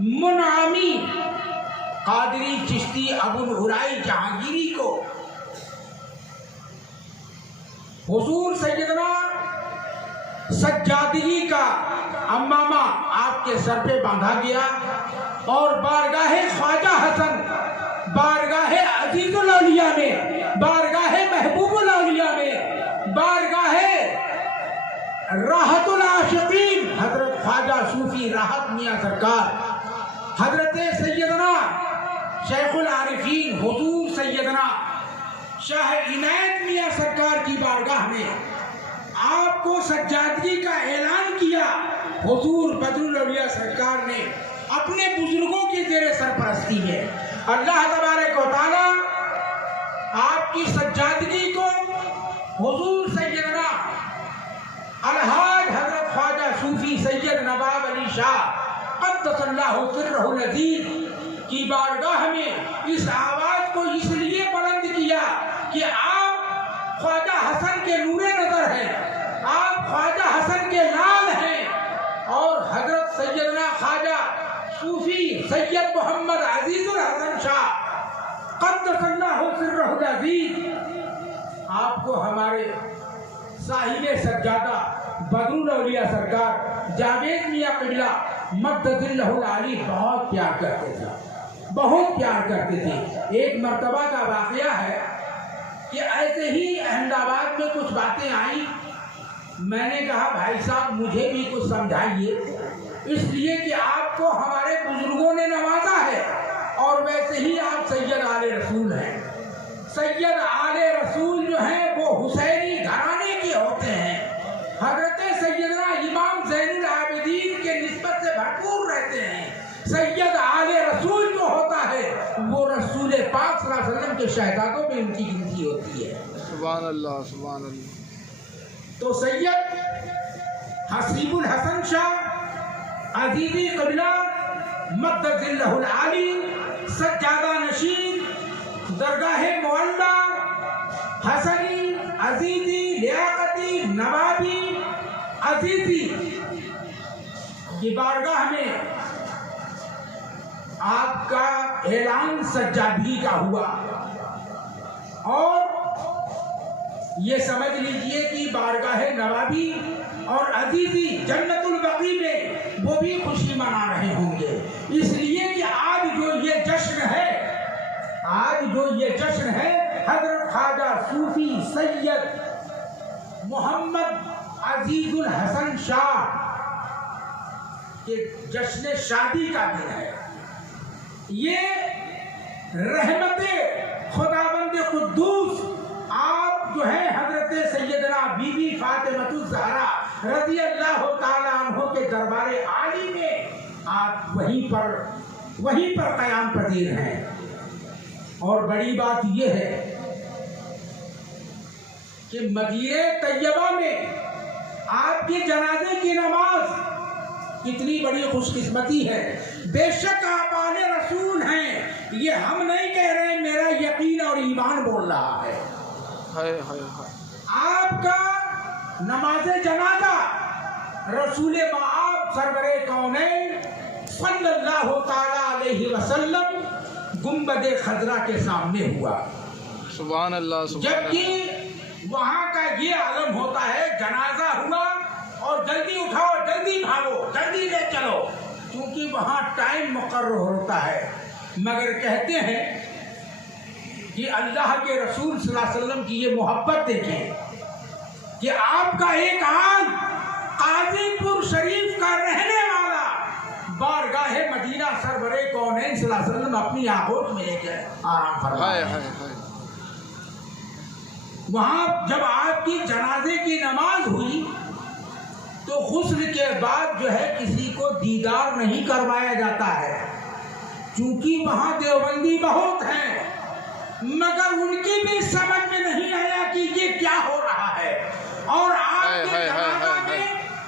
منعمی قادری چشتی ابو الہرائی جہانگیری کو حضور سیدنا سجادگی کا امامہ آپ کے سر پہ باندھا گیا اور بارگاہ خواجہ حسن، بارگاہ عزیز الاولیاء میں، بارگاہ محبوب الاولیاء میں، بارگاہ راحت العاشقین حضرت خواجہ صوفی راحت میاں سرکار، حضرت سیدنا شیخ العارفین حضور سیدنا شاہ عنایت میاں سرکار کی بارگاہ میں آپ کو سجادگی کا اعلان کیا۔ حضور بدر الاولیاء سرکار نے اپنے بزرگوں کی زیر سرپرستی میں اللہ تبارک و تعالی آپ کی سجادگی کو حضور سیدنا الحاج حضرت خواجہ صوفی سید نواب علی شاہ قدس اللہ سرہ العزیز کی بارگاہ میں اس آواز کو اس لیے بلند کیا کہ آپ خواجہ حسن کے نور نظر ہیں، آپ خواجہ حسن کے لال ہیں، اور حضرت سیدنا خواجہ صوفی سید محمد عزیز الحسن شاہ قدس اللہ سرہ العزیز آپ کو ہمارے صاحب سجادہ بدر الاولیاء سرکار جاوید میاں قبلہ مدد اللہ العالی بہت پیار کرتے تھے، بہت پیار کرتے تھے۔ ایک مرتبہ کا واقعہ ہے کہ ایسے ہی احمد آباد میں کچھ باتیں آئیں، میں نے کہا بھائی صاحب مجھے بھی کچھ سمجھائیے، اس لیے کہ آپ کو ہمارے بزرگوں نے نوازا ہے اور ویسے ہی آپ سید آل رسول ہیں۔ سید آل رسول جو ہیں وہ حسینی گھرانے کے ہوتے ہیں، حضرت سیدنا امام زین العابدین کے نسبت سے بھرپور رہتے ہیں۔ سید آل رسول جو ہوتا ہے وہ رسول پاک صلی اللہ علیہ وسلم کے شہزادوں میں ان کی گنتی ہوتی ہے۔ سبحان اللہ سبحان اللہ۔ تو سید حسیب الحسن شاہ عزیزی قبلہ مدد اللہ العالی سجادہ نشین درگاہ معلّہ حسنی عزیزی لیاقتی نوابی عزیزی کی بارگاہ میں آپ کا اعلان سجادگی کا ہوا، اور یہ سمجھ لیجئے کہ بارگاہ نوابی اور عزیزی جنت البقیع میں وہ بھی خوشی منا رہے ہوں گے، اس لیے کہ آج جو یہ جشن ہے، آج جو یہ جشن ہے حضرت خواجہ صوفی سید محمد عزیز الحسن شاہ کے جشن شادی کا دن ہے۔ یہ رحمت خداوند قدوس آپ جو ہیں حضرت سیدنا بی بی فاطمہ الزہرا رضی اللہ تعالیٰ عنہ کے دربار عالی میں آپ وہیں پر قیام پذیر ہیں۔ اور بڑی بات یہ ہے کہ مدینہ طیبہ میں آپ کے جنازے کی نماز کتنی بڑی خوش قسمتی ہے۔ بے شک آپ آل رسول ہیں، یہ ہم نہیں کہہ رہے، میرا یقین اور ایمان بول رہا ہے۔ آپ کا نماز جنازہ رسول مآب سرور کونین صلی اللہ تعالیٰ علیہ وسلم گنبد خضرا کے سامنے ہوا۔ سبحان اللہ سبحان اللہ۔ جبکہ وہاں کا یہ عالم ہوتا ہے جنازہ ہوا اور جلدی اٹھاؤ، جلدی بھاگو، جلدی لے چلو، کیونکہ وہاں ٹائم مقرر ہوتا ہے۔ مگر کہتے ہیں کہ اللہ کے رسول صلی اللہ علیہ وسلم کی یہ محبت دیکھیں کہ آپ کا ایک آن قاضی پور شریف کا رہنے والا بارگاہ مدینہ سرور کونین صلی اللہ علیہ وسلم اپنی آغوش میں لے کے آرام فرمایا۔ وہاں جب آپ کی جنازے کی نماز ہوئی تو غسل کے بعد جو ہے کسی کو دیدار نہیں کروایا جاتا ہے، چونکہ وہاں دیوبندی بہت ہیں، مگر ان کی بھی سمجھ میں نہیں آیا کہ یہ کیا ہو رہا ہے۔ اور آپ کے جنازہ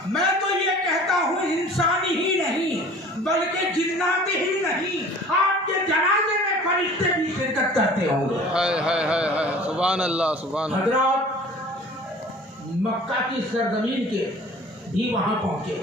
میں تو یہ کہتا ہوں انسانی ہی نہیں بلکہ جناتی ہی نہیں، آپ کے جنازے میں فرشتے بھی شرکت کرتے ہوں گے۔ سبحان اللہ سبحان اللہ۔ حضرات مکہ کی سرزمین کے بھی وہاں پہنچے،